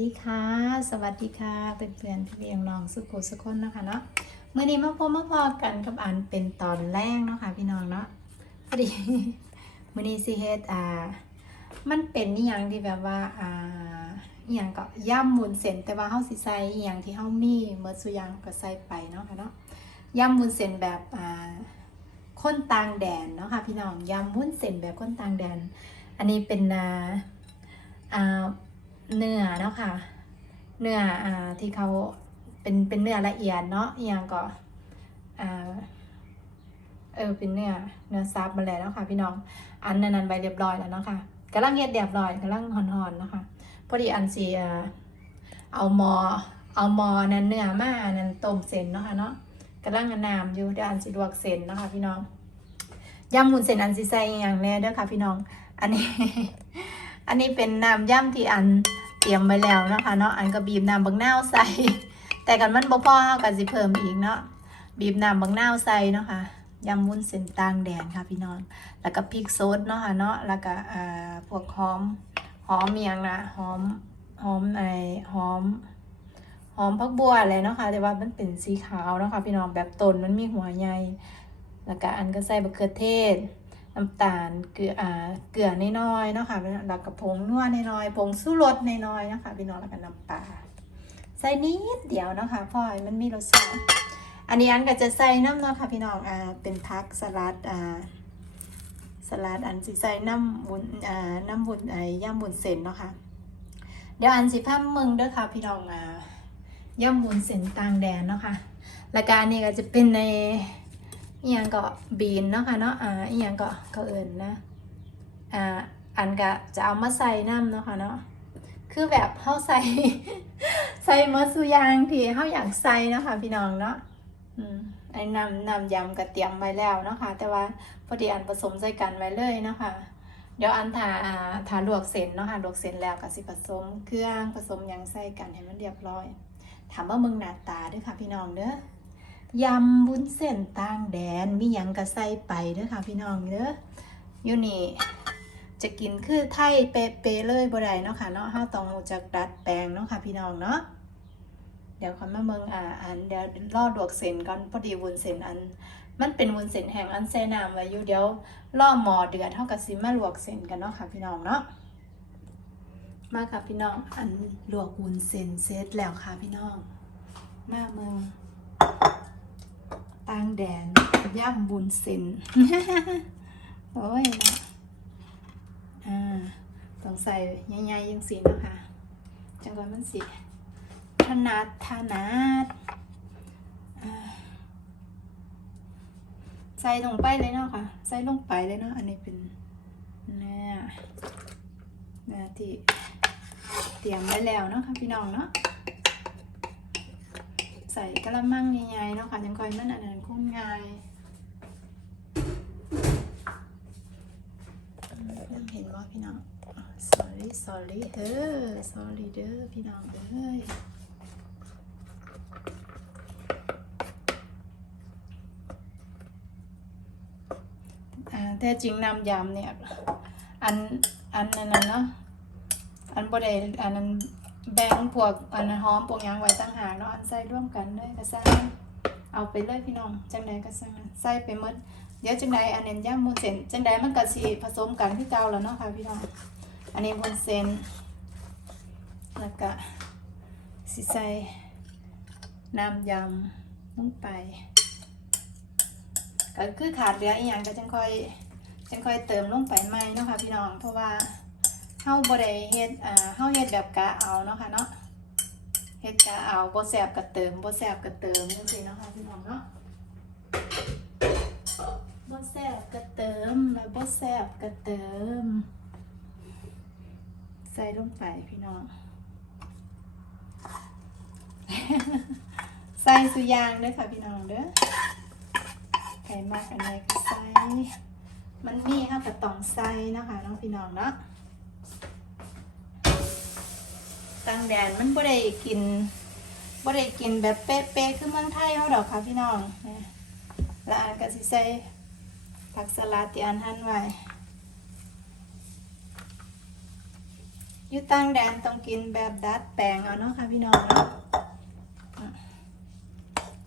ดีค่ะ สวัสดีค่ะเพื่อนๆพี่เบียงน้องสุขุสุขคนนะคะเนาะเมื่อนี้มาพบมาพอกันกับอันเป็นตอนแรกเนาะค่ะพี่น้องเนาะพอดีมื่อนี้สิเฮดอ่า มันเป็นนี่ยังที่แบบว่าอ่าอย่างก็ย่ำมุนเส้นแต่ว่าเฮาสิใส่อย่างที่เฮามีเมื่อสุยังก็ใส่ไปเนาะค่ะเนาะย่ำมุนเส้นแบบอ่าคนต่างแดนเนาะค่ะพี่น้องย่ำมุนเส้นแบบคนต่างแดน อันนี้เป็นอ่าอ่า เนื้อเนาะค่ะ เนื้ออ่าที่เขาเป็นเป็นเนื้อละเอียดเนาะอย่างก็อ่าเออเป็นเนื้อเนื้อซับมาแล้วค่ะ พี่น้องอันนั้นๆไปเรียบร้อยแล้วเนาะค่ะกำลังเฮ็ดเรียบร้อยกำลังหอนๆเนาะค่ะพอดีอันสีเอาหมอเอาหมอนั้นเนื้อมาอันนั้นต้มเส้นเนาะค่ะเนาะกำลังอันน้ำอยู่เดี๋ยวอันสิลวกเส้นเนาะค่ะพี่น้องยำมุนเส้นอันสิใส่อย่างแน่เด้อค่ะพี่น้อง อันนี้ อันนี้เป็นน้ำย่ำที่อันเตรียมไว้แล้วนะคะเนาะอันก็บีบน้ำบางนาวใส่ แต่กันมันบ่พอเฮากันสิเพิ่มอีกเนาะบีบน้ำบางนาวใส่เนาะค่ะยำวุ้นเส้นตางแดนค่ะพี่น้อง แล้วก็พริกสดเนาะค่ะเนาะ แล้วก็พวกหอม หอมเมียงนะหอม หอมไอหอม หอมพักบัวอะไรเนาะค่ะ แต่ว่ามันเป็นสีขาวเนาะค่ะพี่น้อง แบบต้นมันมีหัวใหญ่ แล้วก็อันก็ใส่บะเขือเทศ น้ำตาลเกลืออ่าเกลือน้อยๆเนาะค่ะแล้วก็ผงนัวน้อยๆผงสู้รสน้อยๆเนาะค่ะพี่น้องแล้วก็น้ำปลาใส่นิดเดียวเนาะค่ะเพราะมันมีรสชาติอันนี้อันก็จะใส่น้ำเนาะค่ะพี่น้องอ่าเป็นพักสลัดอ่าสลัดอันสิใส่น้ำบุญอ่าน้ำบุญไอ้ย่ำบุญเส้นเนาะค่ะเดี๋ยวอันสิพามึงเด้อค่ะพี่น้องอ่าย่ำบุญเส้นต่างแดนเนาะค่ะแล้วก็อันนี้ก็จะเป็นใน อีหยังก็บีนเนาะค่ะเนาะอ่าอีหยังก็ก็เอิญนะอ่าอันก็จะเอามาใส่น้ำเนาะค่ะเนาะคือแบบเฮาใส่ใส่มะสุยางที่เฮาอยากใส่เนาะค่ะพี่น้องเนาะอืมไอ้น้ำน้ำยำก็เตรียมไว้แล้วเนาะค่ะแต่ว่าพอดีอันผสมใส่กันไว้เลยเนาะค่ะเดี๋ยวอันทาอ่าทาลวกเส้นเนาะค่ะลวกเส้นแล้วก็สิผสม เครื่องผสมยังใส่กันให้มันเรียบร้อย ถามว่ามึงหน้าตาด้วยค่ะพี่น้องเด้อ ยำวุ้นเส้นต่างแดนมีหยังกระใส่ไปเด้อค่ะพี่น้องเด้ออยู่นี่จะกินคือไทยเป๊ะๆเลยบ่ได้เนาะค่ะเนาะเฮาต้องจักดัดแปลงเนาะค่ะพี่น้องเนาะเดี๋ยวคนมาเมืองอ่าอันเดี๋ยวรอดวกเส้นก่อนพอดีวุ้นเส้นอัน มันเป็นวุ้นเส้นแห้งอันแช่น้ำไว้อยู่เดี๋ยวรอหมอเดือดเท่ากับสิมาลวกเส้นกันเนาะค่ะพี่น้องเนาะมาค่ะพี่น้องอันลวกวุ้นเส้นเสร็จแล้วค่ะพี่น้อง มาเมือง ต่างแดน ย่ำบุญเส้นโอ้ยนะอ่าต้องใส่ใหญ่ๆยังสีนะคะ จังหวะมันสิถนัดถนัดใส่ลงไปเลยเนาะค่ะ ใส่ลงไปเลยเนาะ อันนี้เป็นเนื้อเนื้อที่เตรียมไว้แล้วเนาะค่ะพี่น้องเนาะ ใส่กระมังใหญ่ๆเนาะค่ะยังคอยมันอันนั้น ไง่ายเห็นว่าพี่น้อง sorry sorry เด้อ sorry เด้อพี่น้องเอ้ยแต่จริงน้ำยำเนี่ย อัน อันนั้นเนาะอันบด้อันนั้นแบ่งพวกอันนั้นหอมพวกยังไว้ต่างหากเนาะอันใส่ร่วมกันเลยก็ใส่ เอาไปเลยพี่น้อง จังใดก็ใส่ใส่ไปหมดเดี๋ยวจังใดอันนี้ย่างมุนเส้นจังใดมันก็สิผสมกันคือเก่าแล้วเนาะค่ะพี่น้อง อันนี้มุนเส้นแล้วก็สิใส่น้ำยำลงไปก็คือขาดเหลืออีหยังก็จังค่อยจังค่อยเติมลงไปใหม่เนาะค่ะพี่น้องเพราะว่าเฮาบ่ได้เฮ็ดอ่าเฮาเฮ็ดแบบกะเอาเนาะค่ะเนาะ เฮ็ดกะเอาบ่แซบก็เติมบ่แซบก็เติมจังซี่เนาะค่ะพี่น้องเนาะบ่แซบก็เติมแล้วบ่แซบก็เติม ใส่ลงไปพี่น้อง ใส่สุยางด้อค่ะพี่น้องเด้อใครมากอันไหนก็ใส่มันมีเฮาก็ต้องใส่นะคะเนาะพี่น้องเนาะ ตั้งแดนมันบ่ได้กินบ่ได้กินแบบเป๊ะๆคือเมืองไทยเฮาดอกค่ะพี่น้องนี่ยแล้วอันก็สิใส่ผักสลัดที่อันหั่นไว้อยู่ต่างแดนต้องกินแบบดัดแปลงเอาเนาะค่ะพี่น้องเนาะ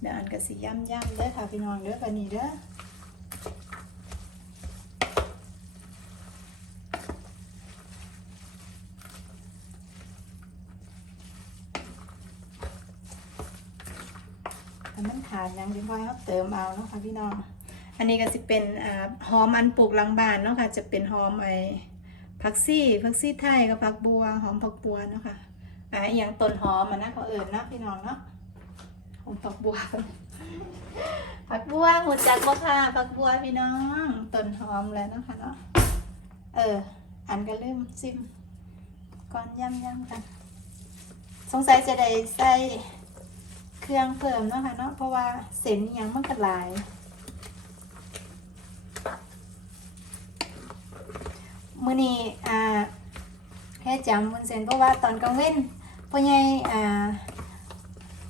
เดี๋ยวอันก็สิย่ำย่ำๆเด้อค่ะพี่น้องเด้อกันนี้เด้อ ถ้ามันขาดยังจะค่อยเขาเติมเอาเนาะค่ะพี่น้อง อันนี้ก็จะเป็นอหอมอันปลูกหลังบ้านเนาะค่ะ จะเป็นหอมไอ้ผักซี่ผักซี่ไทยกับผักบัว หอมผักบัวเนาะค่ะอ่าอย่างต้นหอมมันนะเขาเอิญเนาะพี่น้องเนาะหอมผักบัวผักบัวหัวจักบ่ค่ะผักบัวพี่น้องต้นหอมแล้วเนาะค่ะเนาะเออ อันก็เริ่มซิมก่อนย่ำย่ำๆกัน สงสัยจะได้ใส่ เครื่องเพิ่มเนาะค่ะเนาะเพราะว่าเส้นยังมันก็หลาย มื่อนี้อ่าแค่จำวุ้นเส้นเพราะว่าตอนกลางเว้นพ่อใหญ่อ่า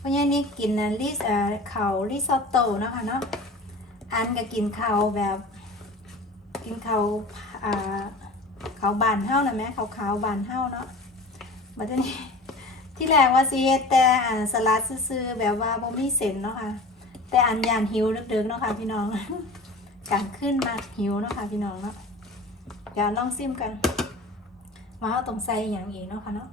พ่อใหญ่นี่กินลิสอ่าเขาลิซอตโต้เนาะค่ะเนาะอันก็กินเขาแบบกินเขาอ่าเขาบานเฮ้านะแม่เขาขาวบานเฮ้าเนาะบัดนี้ ที่แรกว่าสิเฮ็ดแต่อ่าสลัดซื่อๆแบบว่าบ่มีเส้นเนาะค่ะ แต่อันยานหิวดึกๆเนาะค่ะพี่น้องการขึ้นมาหิวเนาะค่ะพี่น้องเนาะเดี๋ยวลองซิมกันว่าเราต้องใส่อย่างอีกเนาะค่ะเนาะ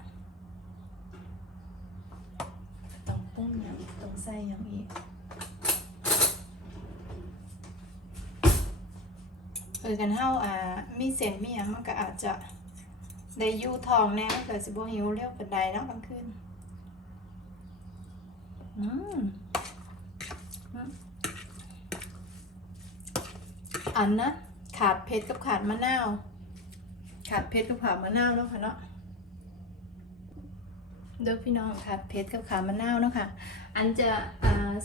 ต้องปรุงอย่างอีกต้องใส่อย่างอีกเออกันเฮาอ่ามีเส้นมีหยังมันก็อาจจะ ได้ยู่ทองแน่มันก็สิบ่หิวเร็วปานใดเนาะกลางคืนอืมอันนะขาดเผ็ดกับขาดมะนาว ขาดเผ็ดกับขาดมะนาวแล้วค่ะเนาะเด้อพี่น้องขาดเผ็ดกับขาดมะนาวเนาะค่ะ อันจะ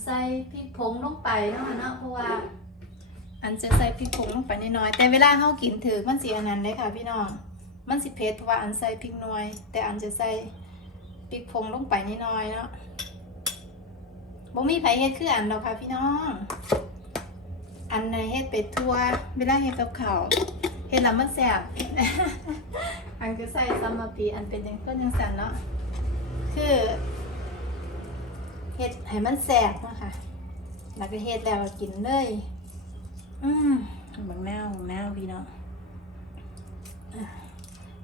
ใส่พริกผงลงไปเนาะเนาะเพราะว่า อันจะใส่พริกผงลงไปน้อยๆแต่เวลาเฮากินถือมันสิอันนั้นเลยค่ะพี่น้อง มันสิเผ็ดเพราะว่าอันใส่พริกหน่วย แต่อันจะใส่พริกผงลงไปนิดน้อยเนาะบ่มีไผเฮ็ดคืออันดอกค่ะพี่น้อง อันในเฮ็ดเป็ดทั่วเวลาเฮ็ดกับข้าวเฮ็ดแล้วมันแซ่บอันก็ใส่ซัมมาปีอันเป็นจังต้นจังสันเนาะคือเฮ็ดให้มันแซ่บเนาะค่ะแล้วก็เฮ็ดแล้วกินเลย อืมบางแนวบางแนวพี่เนาะ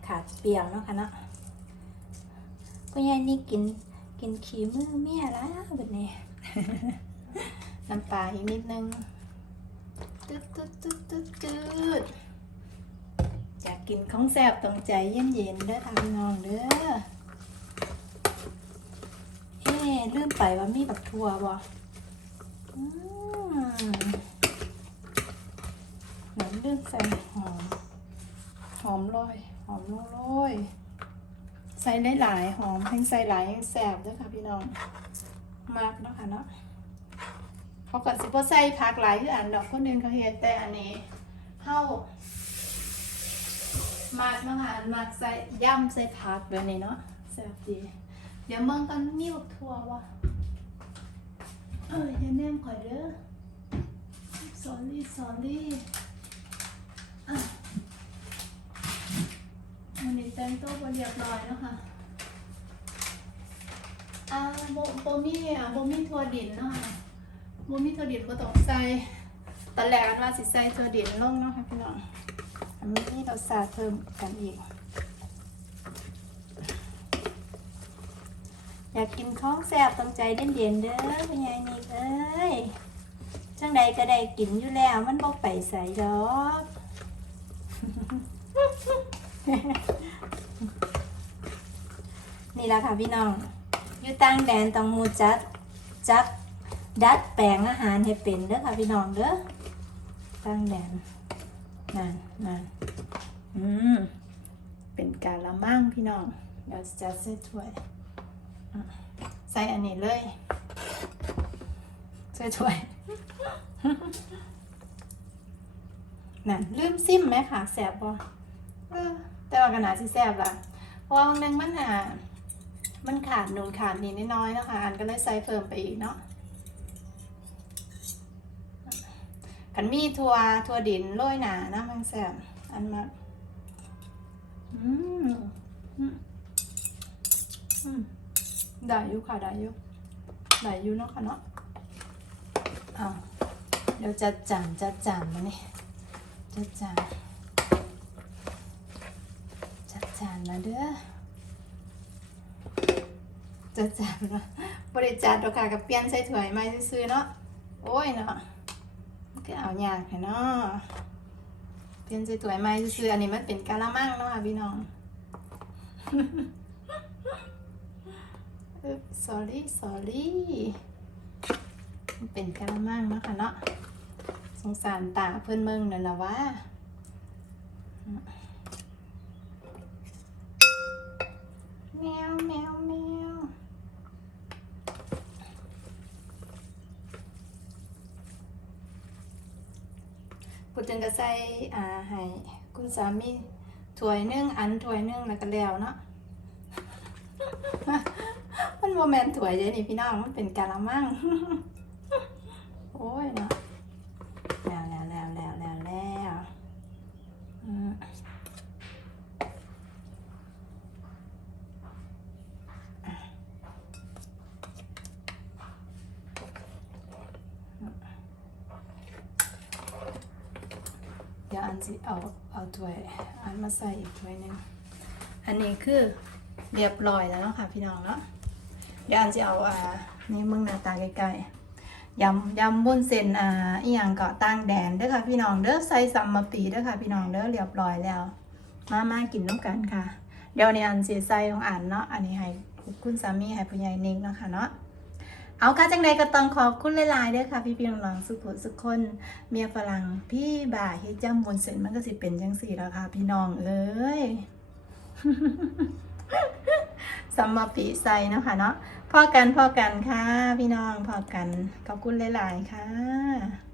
ขาดเปียวเนาะค่ะเนาะพ่อใหญ่นี่กินกินขี้มือเมียแล้วแบบนี้น้ำปลาอีกนิดนึงตึ๊ดตึ๊ดตึ๊ดตึ๊ดตึ๊ดอยากกินของแซ่บต้งใจเย็นๆเด้อทางน้องเด้อเอ๊ะลืมไปว่ามีบักทั่วบ่เหมือนลืมใส่หอม หอมโรย หอมโรยใส่หลายๆหอมแห้งใส่หลายแห้งแซ่บด้อค่ะพี่น้องมากเนาะค่ะเนาะเขาก็สิบ่ใส่ผักหลายคืออันดอกคนหนึงเขาเฮ็ดแต่อันนี้เฮามากเนาะค่ะอันมากใส่ย่ำใส่ผักแบบนี้เนาะแซ่บดีเดี๋ยวเมืองกันมีบทั่วว่ะเอ้ยอย่าแนมข่อยเด้อ sorry sorry อะ วันนี้แต่งตัวบ่เรียบร้อยเนาะค่ะอ่าโบโบมี่อะโบมี่ทัวดินเนาะค่ะโมมีถั่วดิบก็ต้องใส่ตอนแรกอันว่าสิใส่ถั่วดิบลงเนาะค่ะพี่น้องอันนี้เราส่เพิ่มกันอีก อยากกินของแซ่บต้องใจเย็นๆเด้อพี่ใหญ่นี่เอ้ยจังใดก็ได้กินอยู่แล้วมันบ่ไปใส่ดอก นี่แหละค่ะพี่น้องอยู่ต่างแดนต้องมูจัดจัดดัดแปลงอาหารให้เป็นเด้อค่ะพี่น้องเด้อตั้งแดนนั่นนั่นอืมเป็นการละมั่งพี่น้องเดี๋ยวจะใส่ถ้วยใส่อันนี้เลยใส่ถ้วยนั่นลืมซิมไหมค่ะแสบบ่เออแต่ว่าขนาดสิแสบละเพราะว่างนึงมันอะ มันขาดนูนขาดนี่น้อยนะคะอันก็เลยใส่เพิ่มไปอีกเนาะขันมีทัวทัวดินโรยหนานะมังแซมอันมาอืมอืมอืมได้อยู่ค่ะได้อยู่ได้อยู่เนาะค่ะเนาะเอาเดี๋ยวจัดจานจัดจานมานี่จัดจานจัดจานมาเด้อ จัดจานมาบริจาคดอกค่ะกับเปลี่ยนใส่ถ้วยใหม่ซื้อเนาะโอ้ยเนาะก็เอาอยากเนาะเปลี่ยนใส่ถ้วยใหม่ซื้ออันนี้มันเป็นกะละมังเนาะค่ะพี่น้องอ sorry sorry มันเป็นกะละมังเนาะค่ะเนาะสงสารตาเพื่อนเมืองนั่นละวะแมวแมวแมว พูดถึงก็ใส่อ่าให้คุณสามีถ้วยนึงอันถ้วยนึงแล้วก็แล้วเนาะมันโมเมนถวยเลยนี่พี่น้องมันเป็นกะละมังโอ้ยเนาะแล้วแล้วแล้วแล้วแล้วแล้วอืมเดี๋ยวอันสิเอาเอาถ้วยอันมาใส่อีกถ้วยหนึงอันนี้คือเรียบร้อยแล้วเนาะค่ะพี่น้องเนาะเดี๋ยวอันจะเอาอ่านี่มึงหน้าตาใกล้ๆยำยำบุ้นเส้นอ่าอีหยังเกาะตั้งแดนเด้อค่ะพี่น้องเด้อใส่ซัมมาปีเด้อค่ะพี่น้องเด้อเรียบร้อยแล้ว มามากินน้ำกันค่ะ เดี๋ยวในอันสิใส่ของอันเนาะอันนี้ให้คุณสามีให้ผู้ใหญ่นิกเนาะค่ะเนาะ เอาค่ะจังใดก็ต้องขอบคุณหลายๆเด้อค่ะ พี่พี่น้องๆสุขุสุขคน เมียฝรั่งพี่บ่าเฮ็ดจำบุญเส้นมันก็สิเป็นจังสี่แล้วค่ะ พี่น้องเอ้ยสัมปีใส่เนาะค่ะเนาะพอกันพอกันค่ะ พี่น้องพอกันขอบคุณหลายๆค่ะ